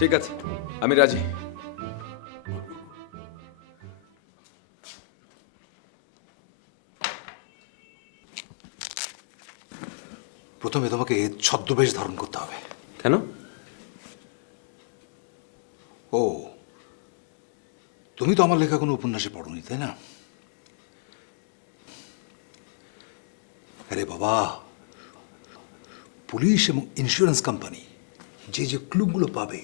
ঠিক আছে, আমি রাজি। প্রথমে তোমাকে ছদ্মবেশ ধারণ করতে হবে। কেন? ও, তুমি তো আমার লেখা কোনো উপন্যাসে পড়োনি, তাই না? আরে বাবা, পুলিশ এবং ইন্স্যুরেন্স কোম্পানি যে যে ক্লুগুলো পাবে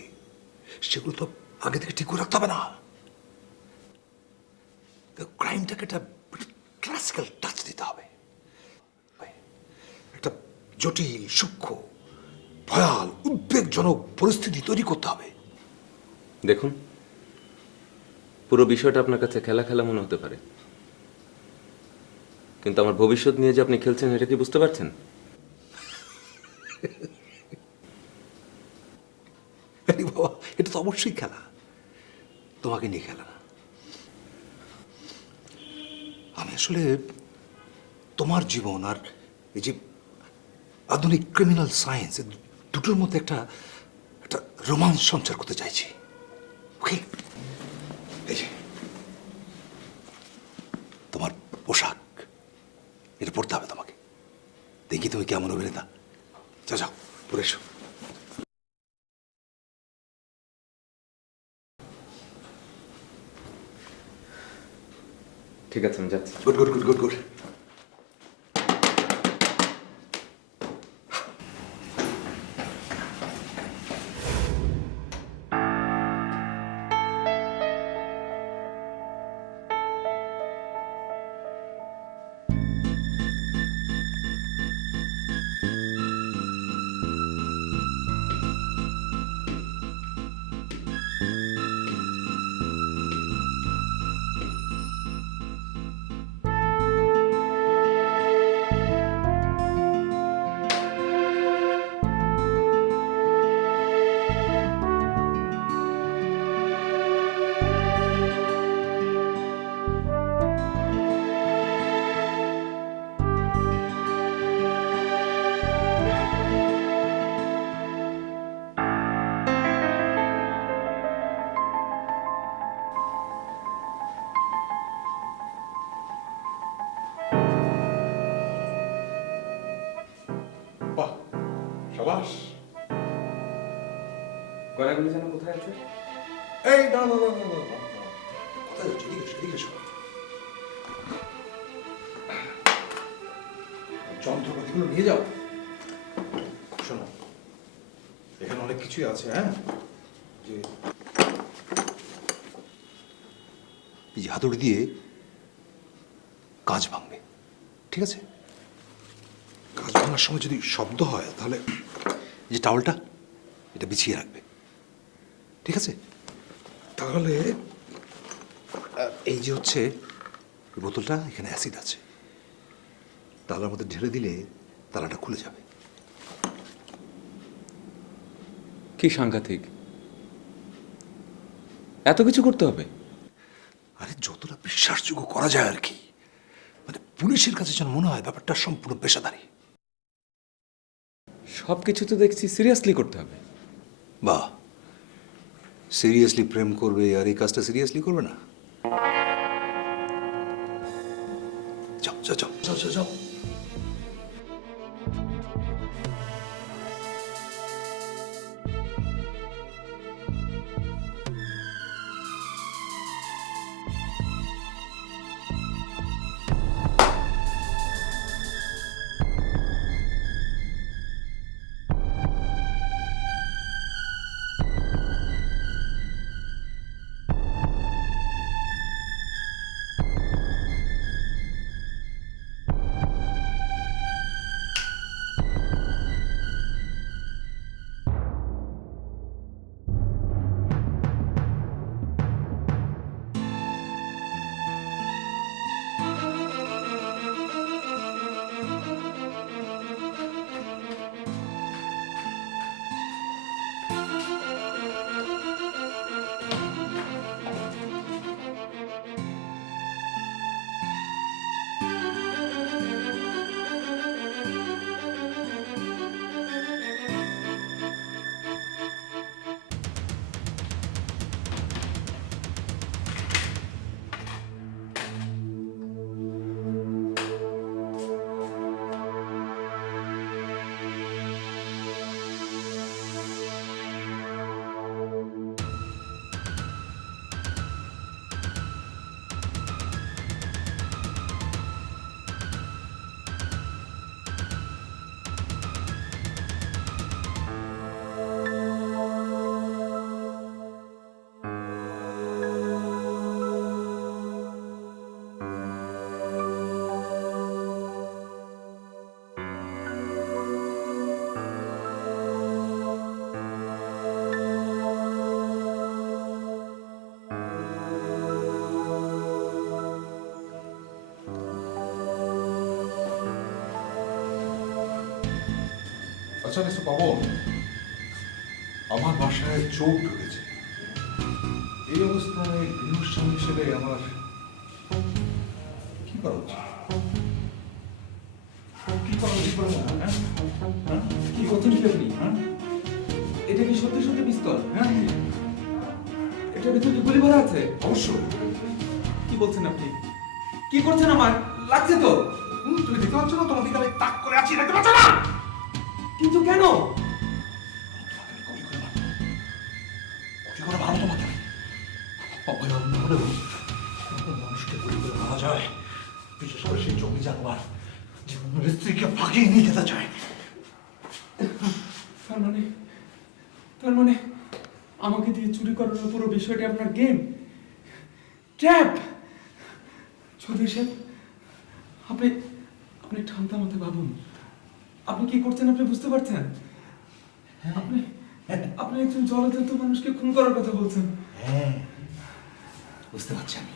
সেগুলো তো আগে থেকে ঠিক করে রাখতে হবে না। ক্রাইমটাকে একটা ক্লাসিক্যাল টাচ দিতে হবে, একটা জটিল সূক্ষ্ম ভয়াল উদ্বেগজনক পরিস্থিতি তৈরি করতে হবে। দেখুন, পুরো বিষয়টা আপনার কাছে খেলা খেলা মনে হতে পারে, কিন্তু আমার ভবিষ্যৎ নিয়ে যে আপনি খেলছেন এটা কি বুঝতে পারছেন? আরে বাবা, এটা তো অবশ্যই খেলা, তোমাকে নিয়ে খেলা না। আমি আসলে তোমার জীবন আর এই যে আধুনিক ক্রিমিনাল সায়েন্স দুটোর মধ্যে একটা একটা রোমান্স সঞ্চার করতে চাইছি। ওকে, এই যে তোমার পোশাক, এটা পড়তে হবে তোমাকে। দেখি তুমি কেমন অভিনেতা। যাও যাও, পরে এসো। ঠিক আছে, আমি যাচ্ছি। Good good good good good. বাহ, সাবাস। গয়নাগুলি যেন কোথায় আছে? এই না না না না না, কোথায় যাচ্ছ? এদিকে এসো, এদিকে এসো। যন্ত্রপাতিগুলো নিয়ে যাও। শোনো, এখানে অনেক কিছুই আছে। হ্যাঁ, যে এই যে হাতুড়ি দিয়ে কাঁচ ভাঙবে, ঠিক আছে? কাঁচ ভাঙার সময় যদি শব্দ হয় তাহলে যে টাওয়ালটা এটা বিছিয়ে রাখবে, ঠিক আছে? তাহলে এই যে হচ্ছে বোতলটা, এখানে অ্যাসিড আছে, তালার মধ্যে ঢেলে দিলে তালাটা খুলে যাবে। কি সাংঘাতিক! এত কিছু করতে হবে? আরে যতটা বিশ্বাসযোগ্য করা যায় আর কি, মানে পুলিশের কাছে যেন মনে হয় ব্যাপারটা সম্পূর্ণ পেশাদারি। সবকিছু তো দেখছি সিরিয়াসলি করতে হবে। বাহ, সিরিয়াসলি প্রেম করবে আর এই কাজটা সিরিয়াসলি করবে না? যাও যাও যাও যাও যাও যাও। আচ্ছা মিস্টার পাবন, আমার বাসায় চোখ ঢুকেছে। এই অবস্থায় গৃহস্বামী হিসেবে আমার কি করা উচিত? কি করা উচিত বলো না, হ্যাঁ? হ্যাঁ? কি করছেন কি আপনি? হ্যাঁ? এটা কি সত্যি সত্যি পিস্তল? হ্যাঁ, এটার ভিতরে কি গুলি ভরা আছে? অবশ্যই। কি বলছেন আপনি? কি করছেন আমার? লাগছে তো। তুমি দেখতে পাচ্ছ না? তোমার দিকে আমি তাক করে আছি, দেখতে পাচ্ছ না? কিন্তু কেন? তোমাকে আমি গুলি করে মারবো তোমাকে। অভয়ারণ্য হলেও যখন মানুষকে গুলি করে মারা যায়, বিশেষ করে সেই জমি জানোয়ার যে অন্যের স্ত্রীকে ভাগিয়ে নিয়ে যেতে চায়। তার মানে আমাকে দিয়ে চুরি করানোর পুরো বিষয়টা আপনার গেম, ট্র্যাপ। চৌধুরী সাহেব, আপনি আপনি ঠান্ডা মাথায় ভাবুন। আপনি কি করছেন আপনি বুঝতে পারছেন? আপনি আপনি একজন জলজান্ত মানুষকে খুন করার কথা বলছেন। হ্যাঁ, বুঝতে পারছি আমি।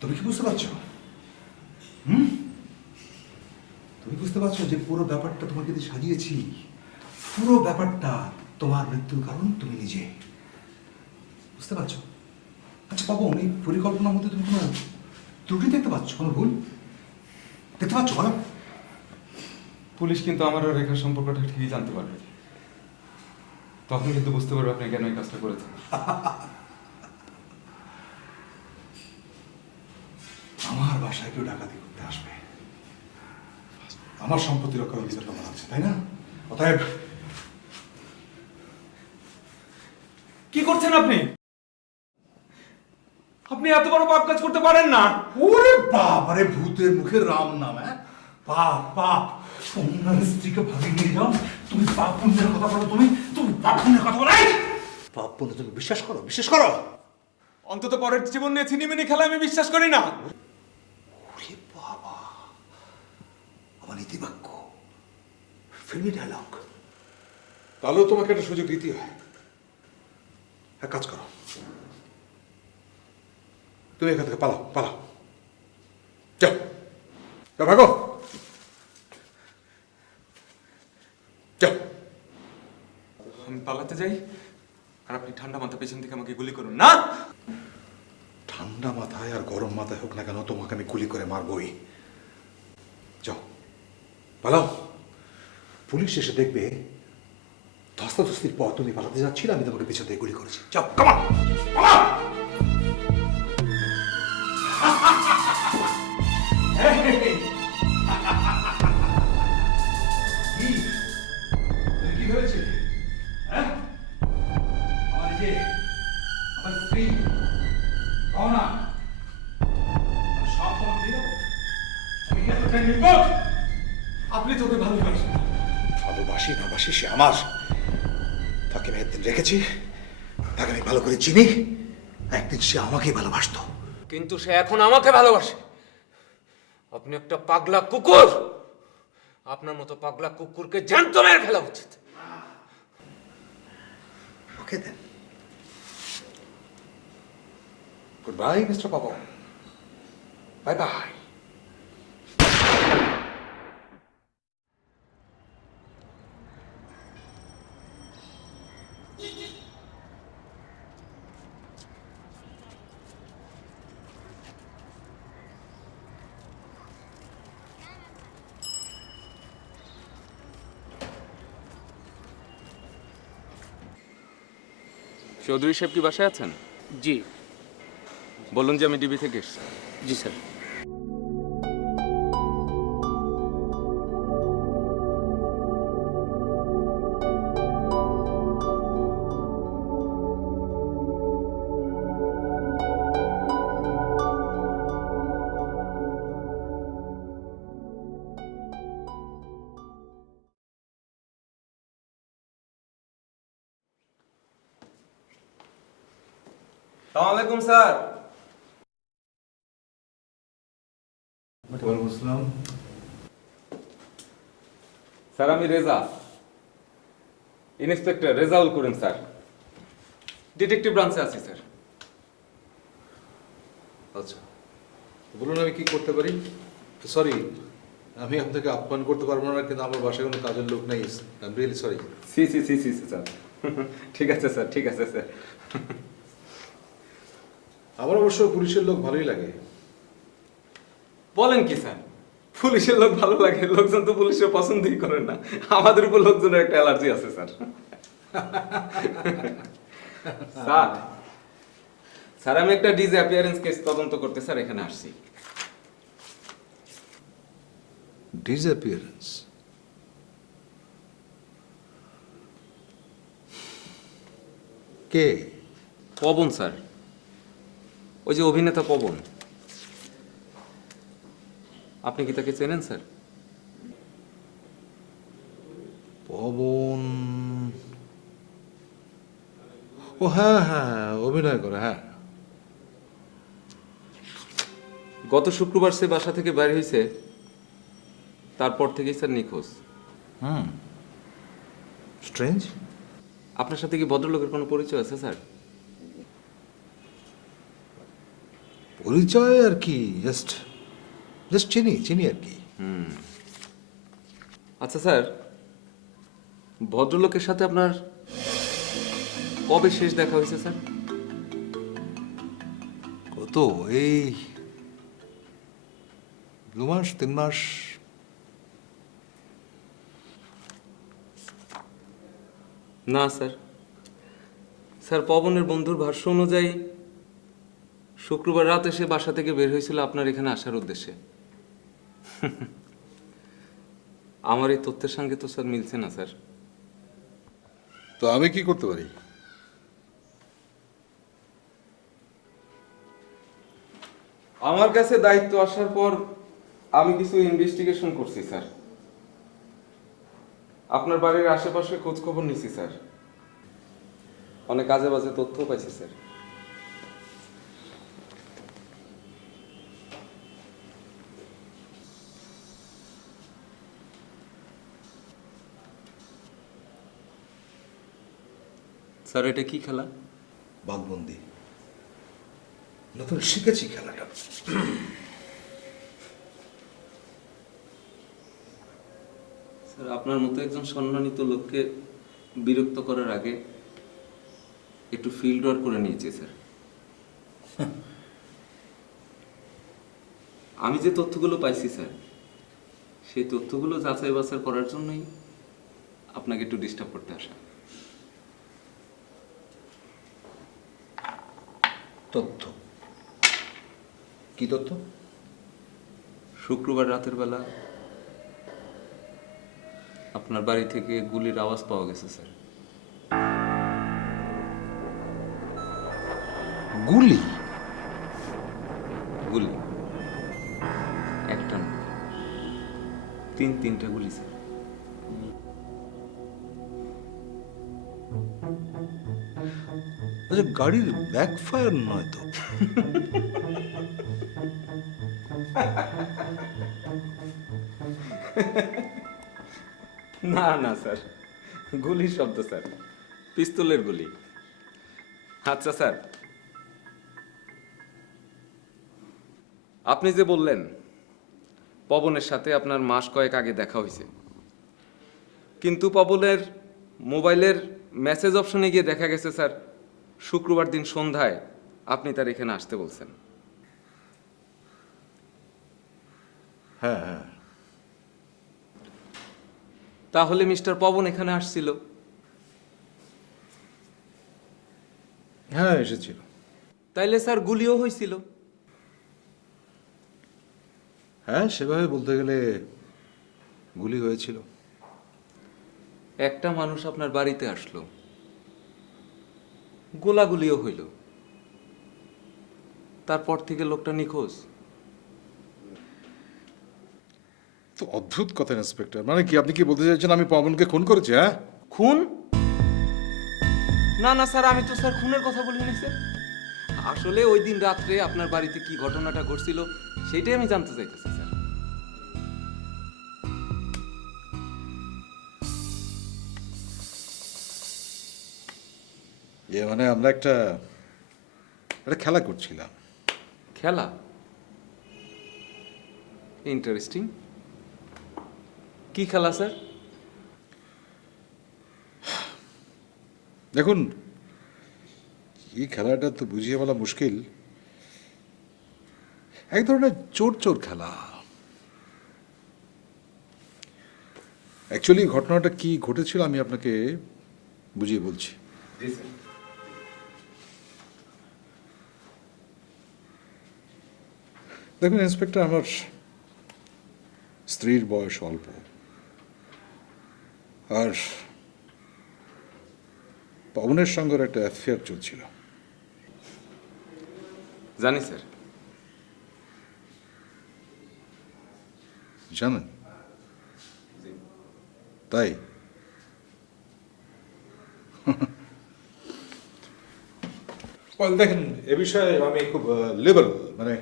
তুমি কি বুঝতে পারছো? তুমি বুঝতে পারছো যে পুরো ব্যাপারটা তোমাকে দিয়ে সাজিয়েছি? পুরো ব্যাপারটা তোমার মৃত্যুর কারণ তুমি নিজে। বুঝতে পারছো? আচ্ছা পাবন, এই পরিকল্পনার মধ্যে তুমি কোনো ত্রুটি দেখতে পাচ্ছ? কোনো ভুল দেখতে পাচ্ছ? বলো। পুলিশ কিন্তু আমার আর রেখার সম্পর্কটা ঠিকই জানতে পারবে। তখন কিন্তু বুঝতে পারবে আপনি কেন এই কাজটা করেছেন। আমার বাসায় কেউ ডাকাতি করতে আসবে, আমার সম্পত্তি রক্ষার অভিযোগ তোমার আছে, তাই না? অতএব কি করছেন আপনি? আপনি এত বড় পাপ কাজ করতে পারেন না। ওরে বাপ, আরে ভূতের মুখে রাম নাম, হ্যাঁ? পাপ পাপ, অন্যের স্ত্রীকে ভাবিয়ে নিয়ে যাও। তুমি পাপ পুণ্যের কথা বলো, তুমি তুমি পাপ পুণ্যের কথা বলো। এই! পাপ পুণ্য তুমি বিশ্বাস করো? বিশ্বাস করো? অন্তত পরের জীবন নিয়ে ছিনিমিনি খেলা আমি বিশ্বাস করি না। ওরে বাবা, আমার নীতিবাক্য, ফিল্মি ডায়লগ। তাহলেও তোমাকে একটা সুযোগ দিতে হয়। এক কাজ করো, তুমি এখান থেকে পালাও, পালাও, যাও, যাও, ভাগো, যাও। আমি পালাতে যাই আর আপনি ঠান্ডা মাথা পেছন থেকে আমাকে গুলি করুন না। ঠান্ডা মাথায় আর গরম মাথায় হোক না কেন, তোমাকে আমি গুলি করে মারবই। যাও, পালাও। পুলিশ এসে দেখবে ধস্তাধস্তির পর তুমি পালাতে যাচ্ছিলে, আমি তোমাকে পিছন থেকে গুলি করেছি। যাও, কামান, পালাও। কি? তুমি কি ভেবেছিলে? হ্যাঁ? আমার এই যে আমার স্ত্রী গহনা আমি সব তোমাকে দিয়ে দেবো। আমি কি এতটাই নির্বোধ? আপনি তোকে ভালোবাসেন। ভালোবাসি না বাসি সে আমার। তাকে আমি একদিন রেখেছি, তাকে আমি ভালো করে চিনি। একদিন সে আমাকেই ভালোবাসতো। কিন্তু সে এখন আমাকে ভালোবাসে। আপনি একটা পাগলা কুকুর। আপনার মতো পাগলা কুকুরকে জ্যান্ত মেরে ফেলা উচিত। Okay then. Good bye mister Pabon. Bye bye. Chowdhury সাহেব কি বাসায় আছেন? জি বলুন যে আমি ডিবি থেকে এসেছি। জি স্যার। আসসালামু আলাইকুম স্যার। ওয়ালাইকুম আসসালাম। স্যার আমি Reza, inspector Rezaul Karim sir, detective ব্রাঞ্চে আছি স্যার। আচ্ছা, বলুন আমি কি করতে পারি? সরি, আমি আপনাকে আপ্যায়ন করতে পারবো না, কিন্তু আমার বাসায় কোনো কাজের লোক নেই। I am really sorry. সি সি সি সি স্যার ঠিক আছে স্যার, ঠিক আছে স্যার। আমার অবশ্য পুলিশের লোক ভালোই লাগে। বলেন কি স্যার, পুলিশের লোক ভালো লাগে? লোকজন তো পুলিশের পছন্দই করেন না, আমাদের উপর লোকজনের একটা অ্যালার্জি আছে স্যার। স্যার স্যার আমি একটা ডিসঅ্যাপিয়ারেন্স কেস তদন্ত করতে স্যার এখানে আসছি। ডিসঅ্যাপিয়ারেন্স? কে? পবন স্যার, ওই যে অভিনেতা পবন, আপনি কি তাকে চেনেন স্যার? পবন? ও হ্যাঁ হ্যাঁ, অভিনয় করে, হ্যাঁ। গত শুক্রবার সে বাসা থেকে বাইরে হয়েছে, তারপর থেকেই স্যার নিখোঁজ। স্ট্রেঞ্জ। আপনার সাথে কি ভদ্রলোকের কোনো পরিচয় আছে স্যার? পরিচয় আর কি, জাস্ট জাস্ট চিনি চিনি আর কি। আচ্ছা স্যার, ভদ্রলোকের সাথে আপনার কবে শেষ দেখা হয়েছে স্যার? কত, এই 2 মাস 3 মাস। না স্যার, স্যার পবনের বন্ধুর ভাষ্য অনুযায়ী শুক্রবার রাতে সে বাসা থেকে বের হয়েছিল আপনার এখানে আসার উদ্দেশ্যে। আমার এই তথ্যের সঙ্গে তো স্যার মিলছে না স্যার। তো আমি কি করতে পারি? আমার কাছে দায়িত্ব আসার পর আমি কিছু ইনভেস্টিগেশন করছি স্যার, আপনার বাড়ির আশেপাশে খোঁজ খবর নিছি স্যার, অনেক আজে বাজে তথ্য পাইছি স্যার। স্যার এটা কি খেলা? বাঘবন্দি। নতুন শিখেছি খেলাটা। স্যার আপনার মতো একজন সম্মানিত লোককে বিরক্ত করার আগে একটু ফিল্ড ওয়ার্ক করে নিয়েছি স্যার। আমি যে তথ্যগুলো পাইছি স্যার, সেই তথ্যগুলো যাচাই বাছাই করার জন্যই আপনাকে একটু ডিস্টার্ব করতে আসা। তথ্য? কি তথ্য? শুক্রবার রাতের বেলা আপনার বাড়ি থেকে গুলির আওয়াজ পাওয়া গেছে স্যার। গুলি? গুলি একটা না, তিনটা গুলি স্যার। আচ্ছা, গাড়ির ব্যাকফায়ার নয় তো? না না স্যার, গুলির শব্দ স্যার, পিস্তলের গুলি। আচ্ছা স্যার, আপনি যে বললেন পবনের সাথে আপনার মাস কয়েক আগে দেখা হয়েছে, কিন্তু পবনের মোবাইলের মেসেজ অপশনে গিয়ে দেখা গেছে স্যার শুক্রবার দিন সন্ধ্যায় আপনি তার এখানে আসতে বলছেন। হ্যাঁ হ্যাঁ। তাহলে মিস্টার পবন এখানে আসছিল? হ্যাঁ এসেছিল। তাইলে স্যার গুলিও হয়েছিল? হ্যাঁ, সেভাবে বলতে গেলে গুলি হয়েছিল। একটা মানুষ আপনার বাড়িতে আসলো, গোলাগুলিও হইল, তারপর থেকে লোকটা নিখোঁজ। তো অদ্ভুত কথা ইন্সপেক্টর, মানে কি আপনি কি বলতে চাইছেন আমি পবনকে খুন করেছি? হ্যাঁ? খুন? না না স্যার, আমি তো স্যার খুনের কথা বলিনি স্যার। আসলে ওই দিন রাত্রে আপনার বাড়িতে কি ঘটনাটা ঘটছিল সেটাই আমি জানতে চাইতেছি স্যার। মানে আমরা একটা খেলা করছিলাম। খেলা? ইন্টারেস্টিং। কি খেলা স্যার? দেখুন, এই খেলাটা তো বুঝিয়ে বলা মুশকিল। এক ধরনের চোর চোর খেলা। অ্যাকচুয়ালি ঘটনাটা কি ঘটেছিল আমি আপনাকে বুঝিয়ে বলছি। জি স্যার। দেখুন ইন্সপেক্টর, আমার স্ত্রীর বয়স অল্প, আর পবনের সঙ্গে ওর একটা অ্যাফেয়ার চলছিল। জানি স্যার। জানেন? তাই দেখেন, এ বিষয়ে আমি খুব লিবারেল, মানে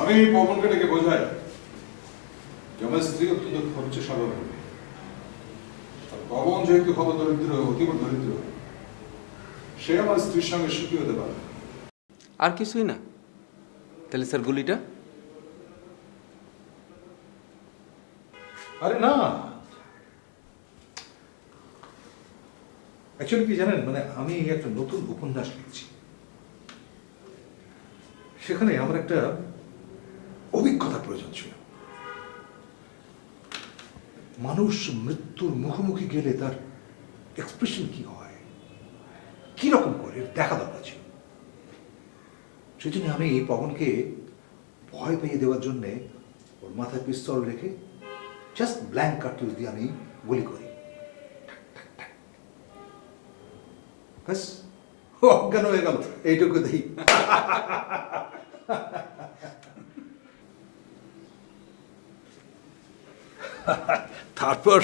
আমি পবনকে ডেকে বোঝাই যে আমার স্ত্রী অত্যন্ত খরচে স্বভাবের মেয়ে। আর পবন যেহেতু হব দরিদ্র, অতীব দরিদ্র, সে আমার স্ত্রীর সঙ্গে সুখী হতে পারে না। আর কিছুই না? তাহলে স্যার গুলিটা? আরে না, অ্যাকচুয়ালি কি জানেন, মানে আমি একটা নতুন উপন্যাস লিখছি, সেখানে আমার একটা অভিজ্ঞতা প্রয়োজন ছিল। মানুষ মৃত্যুর মুখোমুখি গেলে তার এক্সপ্রেশন কি হয়, কি রকম করে দেখা দরকার ছিল। সেই জন্য আমি পবনকে ভয় পেয়ে দেওয়ার জন্যে ওর মাথায় পিস্তল রেখে জাস্ট ব্ল্যাঙ্ক কার্তুজ দিয়ে আমি গুলি করি। ব্যাস, ও অজ্ঞান হয়ে গেল এইটুকু দিই। তারপর